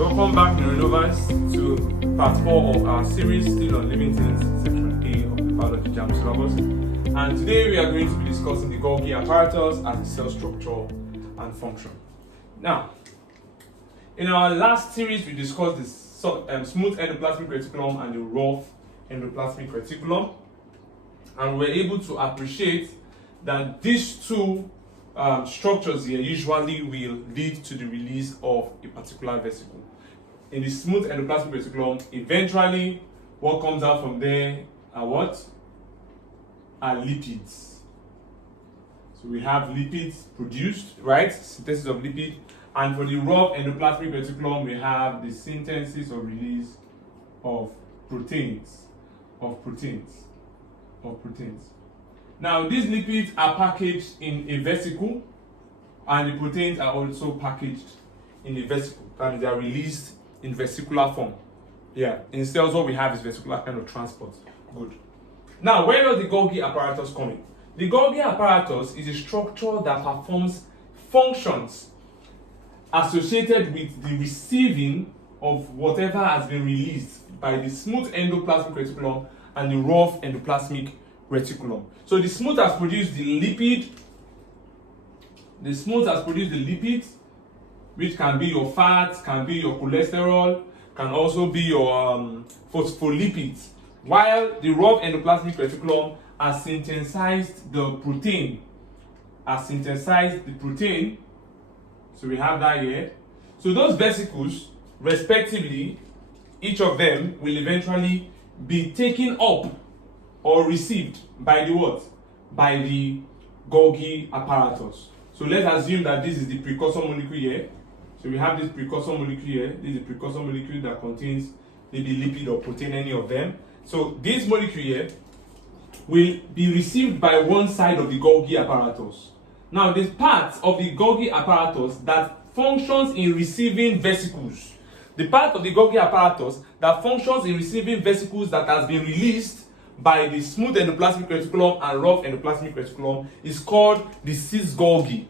Welcome back, Neurolovers, to part 4 of our series still on living things, section A of the biology JAMB syllabus. And today we are going to be discussing the Golgi apparatus and the cell structure and function. Now, in our last series we discussed the smooth endoplasmic reticulum and the rough endoplasmic reticulum, and we were able to appreciate that these two structures here usually will lead to the release of a particular vesicle. In the smooth endoplasmic reticulum, eventually what comes out from there are what? Are lipids. So we have lipids produced, right? Synthesis of lipid. And for the rough endoplasmic reticulum, we have the synthesis or release of proteins. Now, these lipids are packaged in a vesicle, and the proteins are also packaged in a vesicle. That means they are released in vesicular form. Yeah, in cells, what we have is vesicular kind of transport. Good. Now, where does the Golgi apparatus come in? The Golgi apparatus is a structure that performs functions associated with the receiving of whatever has been released by the smooth endoplasmic reticulum and the rough endoplasmic reticulum. So the smooth has produced the lipid. The smooth has produced the lipids, which can be your fats, can be your cholesterol, can also be your phospholipids. While the rough endoplasmic reticulum has synthesized the protein. So we have that here. So those vesicles, respectively, each of them will eventually be taken up or received by the what? By the Golgi apparatus. So let's assume that this is the precursor molecule here. So we have this precursor molecule here. This is the precursor molecule that contains maybe lipid or protein, any of them. So this molecule here will be received by one side of the Golgi apparatus. Now, there's parts of the Golgi apparatus that functions in receiving vesicles. The part of the Golgi apparatus that functions in receiving vesicles that has been released by the smooth endoplasmic reticulum and rough endoplasmic reticulum is called the cis Golgi.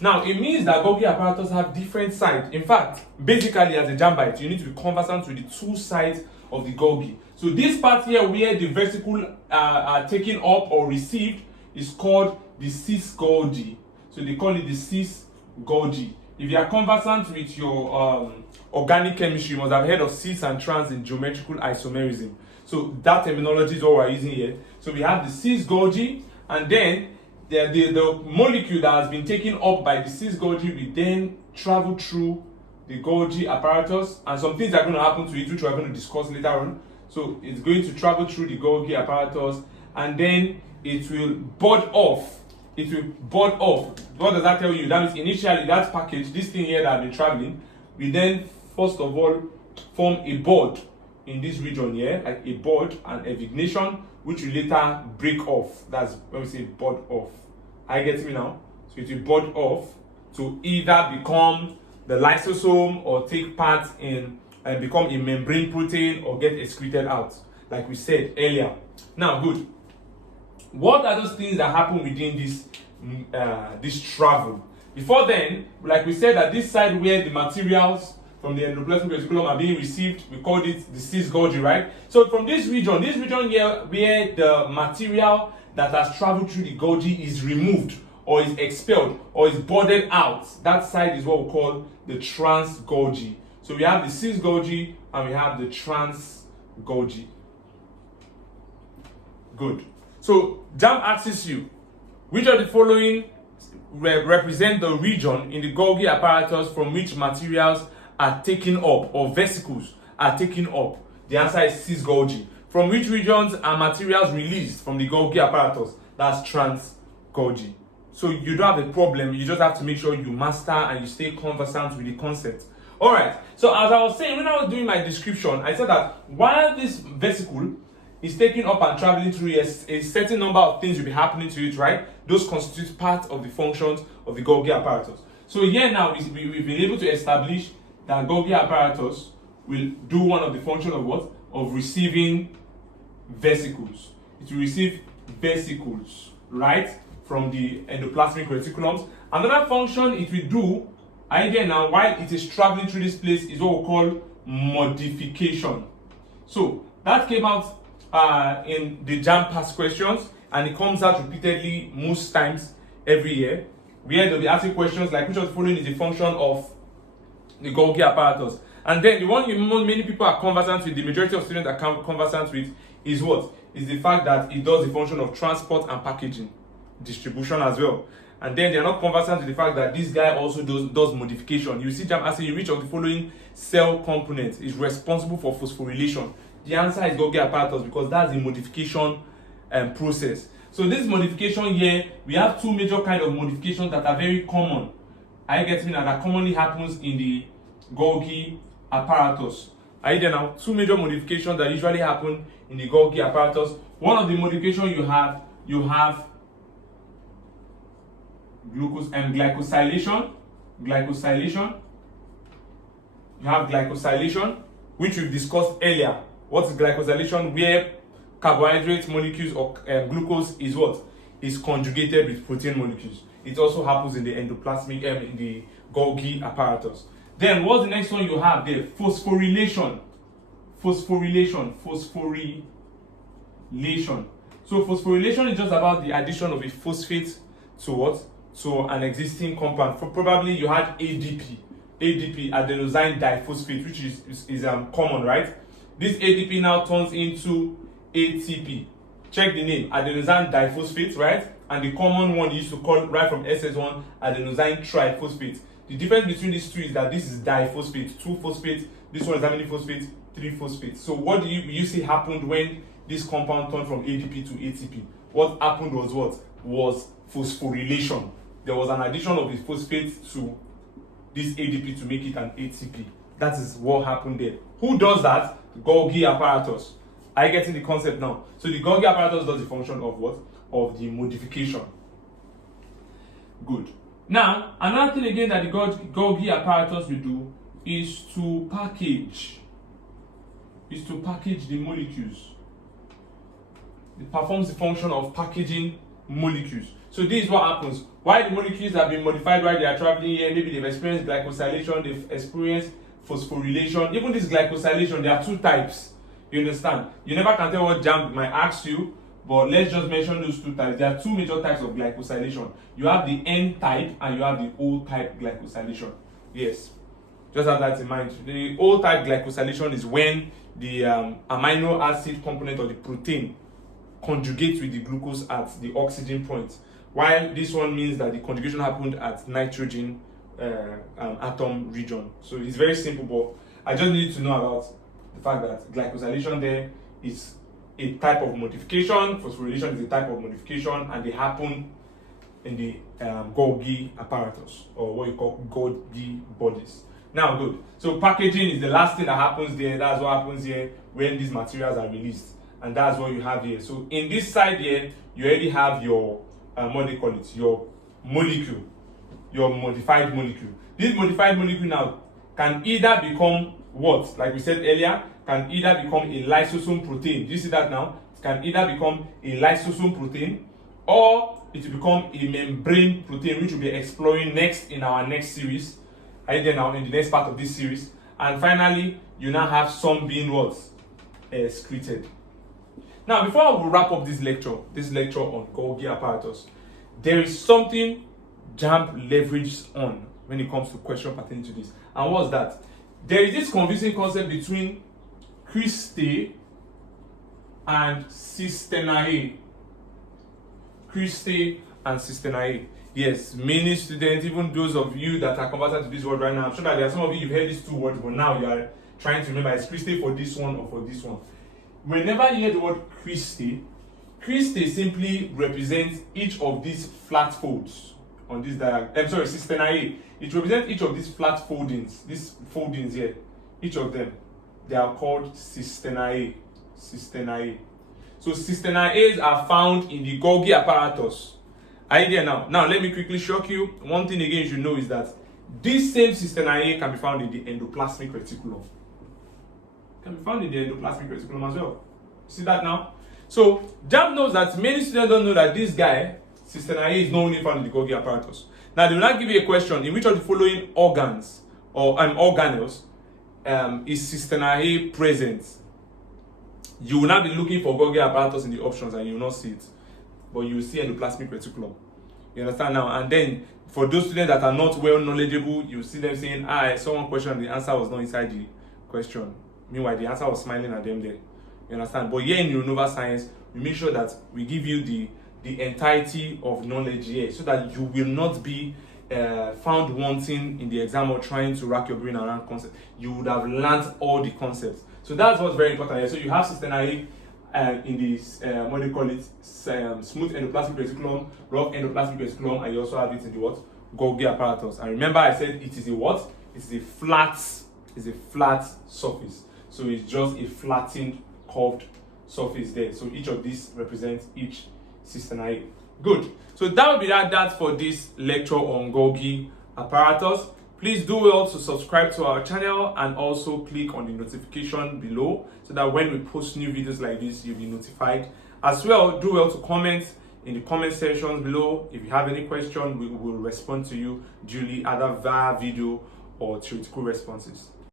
Now, it means that Golgi apparatus have different sides. In fact, basically as a JAMBite, you need to be conversant with the two sides of the Golgi. So this part here where the vesicle are taken up or received is called the cis Golgi. So they call it the cis Golgi. If you are conversant with your organic chemistry, you must have heard of cis and trans in geometrical isomerism. So that terminology is what we're using here. So we have the cis Golgi, and then the molecule that has been taken up by the cis Golgi will then travel through the Golgi apparatus, and some things are going to happen to it, which we're going to discuss later on. So it's going to travel through the Golgi apparatus, and then it will bud off. What does that tell you? That means initially that package, this thing here that has been traveling, we then first of all form a bud in this region here, like a bud and a vignetion, which will later break off. That's when we say bud off. Are you getting me now? So it will bud off to either become the lysosome or take part in and become a membrane protein or get excreted out, like we said earlier. Now, good. What are those things that happen within this travel? Before then, like we said, that this side where the materials from the endoplasmic reticulum are being received, we called it the cis Golgi, right? So from this region here where the material that has traveled through the Golgi is removed or is expelled or is budded out, that side is what we call the trans Golgi. So we have the cis Golgi and we have the trans Golgi. Good. So JAMB asks you, which of the following represent the region in the Golgi apparatus from which materials are taken up or vesicles are taken up? The answer is cis Golgi. From which regions are materials released from the Golgi apparatus? That's trans Golgi. So you don't have a problem, you just have to make sure you master and you stay conversant with the concept. Alright, so as I was saying, when I was doing my description, I said that while this vesicle is taking up and traveling through a certain number of things will be happening to it, right? Those constitute part of the functions of the Golgi apparatus. So here now, we've been able to establish that Golgi apparatus will do one of the functions of what? Of receiving vesicles. It will receive vesicles, right? From the endoplasmic reticulums. Another function it will do Idea now, while it is traveling through this place, is what we call modification. So that came out in the JAMB past questions, and it comes out repeatedly most times every year, where they'll be asking questions like which of the following is the function of the Golgi apparatus. And then the one many people are conversant with, the majority of students are conversant with, is what? Is the fact that it does the function of transport and packaging, distribution as well. And then they're not conversant with the fact that this guy also does modification. You see JAMB asking you which of the following cell components is responsible for phosphorylation. The answer is Golgi apparatus, because that's the modification process. So this modification here, we have two major kinds of modifications that are very common. Are you getting me? And that commonly happens in the Golgi apparatus. Are you there now? Two major modifications that usually happen in the Golgi apparatus. One of the modifications you have glycosylation. You have glycosylation, which we've discussed earlier. What is glycosylation? Where carbohydrate molecules or glucose is what? Is conjugated with protein molecules. It also happens in the endoplasmic, in the Golgi apparatus. Then what's the next one you have there? Phosphorylation. Phosphorylation. So phosphorylation is just about the addition of a phosphate to what? To an existing compound. Probably you had ADP, adenosine diphosphate, which is common, right? This ADP now turns into ATP. Check the name, adenosine diphosphate, right? And the common one you used to call right from SS1, adenosine triphosphate. The difference between these two is that this is diphosphate, 2 phosphates. This one is how many phosphates? 3 phosphates. So what do you see happened when this compound turned from ADP to ATP? What happened was what? Was phosphorylation. There was an addition of the phosphate to this ADP to make it an ATP. That is what happened there. Who does that? The Golgi apparatus. Are you getting the concept now? So the Golgi apparatus does the function of what? Of the modification. Good. Now, another thing again that the Golgi apparatus will do is to package. The molecules. It performs the function of packaging molecules. So this is what happens. Why the molecules have been modified while they are traveling here, maybe they've experienced glycosylation, they've experienced phosphorylation. Even this glycosylation, there are 2 types. You understand? You never can tell what JAMB might ask you, but let's just mention those 2 types. There are 2 major types of glycosylation. You have the N type and you have the O type glycosylation. Yes, just have that in mind. The O type glycosylation is when the amino acid component or the protein conjugates with the glucose at the oxygen point, while this one means that the conjugation happened at nitrogen atom region. So it's very simple, but I just need to know about the fact that glycosylation there is a type of modification, phosphorylation is a type of modification, and they happen in the Golgi apparatus, or what you call Golgi bodies. Now, good. So packaging is the last thing that happens there. That's what happens here when these materials are released. And that's what you have here. So in this side here, you already have your, what do you call it? Your molecule, your modified molecule. This modified molecule now can either become what? Like we said earlier, can either become a lysosome protein. Do you see that now? It can either become a lysosome protein, or it will become a membrane protein, which we'll be exploring next in our next series. Either now in the next part of this series. And finally, you now have some being what? Excreted. Now, before I will wrap up this lecture on Golgi apparatus, there is something JAMB leverages on when it comes to question pertaining to this. And what's that? There is this confusing concept between cristae and cisternae. Cristae and cisternae. Yes, many students, even those of you that are conversant to this word right now, I'm sure that there are some of you, you've heard these 2 words, but now you are trying to remember it's cristae for this one or for this one. Whenever you hear the word cristae simply represents each of these flat folds on this diagram. Cisternae. It represents each of these flat foldings, these foldings here, each of them. They are called cisternae. So cisternaes are found in the Golgi apparatus. Idea now. Now let me quickly shock you. One thing again you should know is that this same cisternae can be found in the endoplasmic reticulum. Can be found in the endoplasmic reticulum as well. See that now? So JAMB knows that many students don't know that this guy, cisternae, is not only found in the Golgi apparatus. Now they will not give you a question in which of the following organs or organelles is Cisternae present. You will not be looking for Golgi apparatus in the options and you will not see it, but you will see endoplasmic reticulum. You understand now? And then for those students that are not well knowledgeable, you will see them saying, I saw one question and the answer was not inside the question. Meanwhile, the answer was smiling at them there. You understand? But here in Renova Science, we make sure that we give you the entirety of knowledge here, so that you will not be found wanting in the exam or trying to rack your brain around concepts. You would have learned all the concepts. So that's what's very important here. So you have Cisternae in this, what do you call it, smooth endoplasmic reticulum, rough endoplasmic reticulum, and you also have it in the what? Golgi apparatus. And remember I said it is a what? It's a flat surface. So it's just a flattened, curved surface there. So each of these represents each Cisternae. Good. So that will be that for this lecture on Golgi apparatus. Please do well to subscribe to our channel and also click on the notification below so that when we post new videos like this, you'll be notified. As well, do well to comment in the comment section below. If you have any question, we will respond to you duly, either via video or theoretical responses.